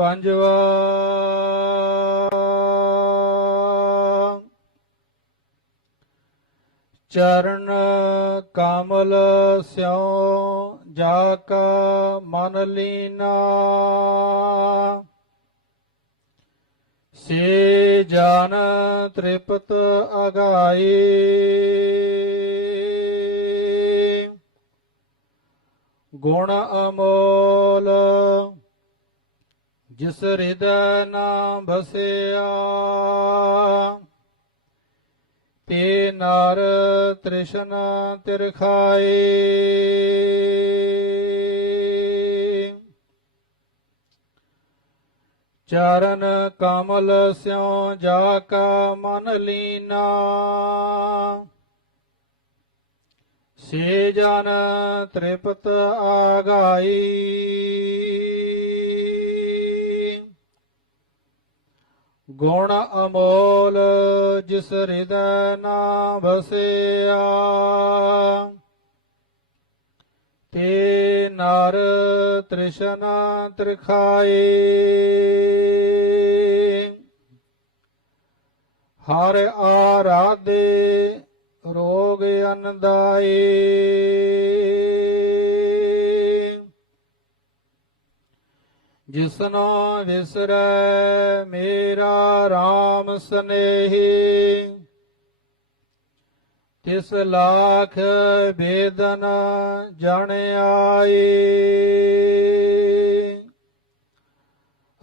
ਪੰਜਵਾ। ਚਰਨ ਕਮਲ ਸਿਉ ਜਾ ਕਾ ਮਨ ਲੀਨਾ। ਸੇ ਜਨ ਤ੍ਰਿਪਤ ਅਗਾਈ। ਗੁਣ ਅਮੋਲ ਜਿਸ ਹਿਰਦੈ ਨਾ ਬਸਿਆ ਤੇ ਨਰ ਤ੍ਰਿਸ਼ਨ ਤਿਰਖਾਏ। ਚਰਨ ਕਮਲ ਸਿਉ ਜਾ ਕਾ ਮਨ ਲੀਨਾ, ਸੇ ਜਨ ਤ੍ਰਿਪਤ ਆਗਾਈ। ਗੁਣ ਅਮੋਲ ਜਿਸ ਹਿਰਦੈ ਨਾ ਵਸਿਆ। ਤੇ ਨਰ ਤ੍ਰਿਸ਼ਨਾ ਤ੍ਰਿਖਾਏ। ਹਰ ਆਰਾਧੇ ਰੋਗ ਅਨਦਾਏ ਜਿਸਨੋ ਵਿਸਰੈ, ਮੇਰਾ RAM ਸਨੇਹੀ। ਤਿਸ ਲਾਖ ਬੇਦਨ ਜਣ ਆਏ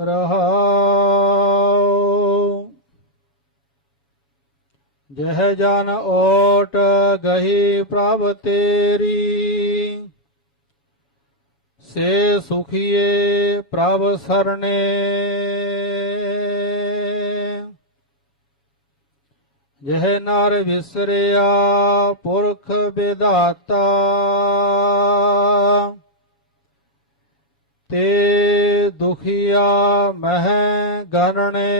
ਰਹਾਉ। ਜਹ ਜਨ ਓਟ ਗਹੀ ਪ੍ਰਭ ਤੇਰੀ। ਸੇ ਸੁਖੀਏ ਪ੍ਰਭ ਸਰਣੇ। ਜਹ ਨਰ ਵਿਸਰਿਆ ਪੁਰਖ ਵਿਧਾਤਾ, ਤੇ ਦੁਖੀਆ ਮਹਿ ਗਰਣੇ।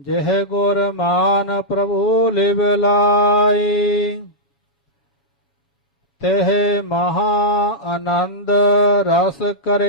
ਜਹ ਗੁਰ ਮਾਨ ਪ੍ਰਭੂ ਲਿਵ ਲਾਈ ਤਹ ਮਹਾ ਆਨੰਦ ਰਸ ਕਰੇ।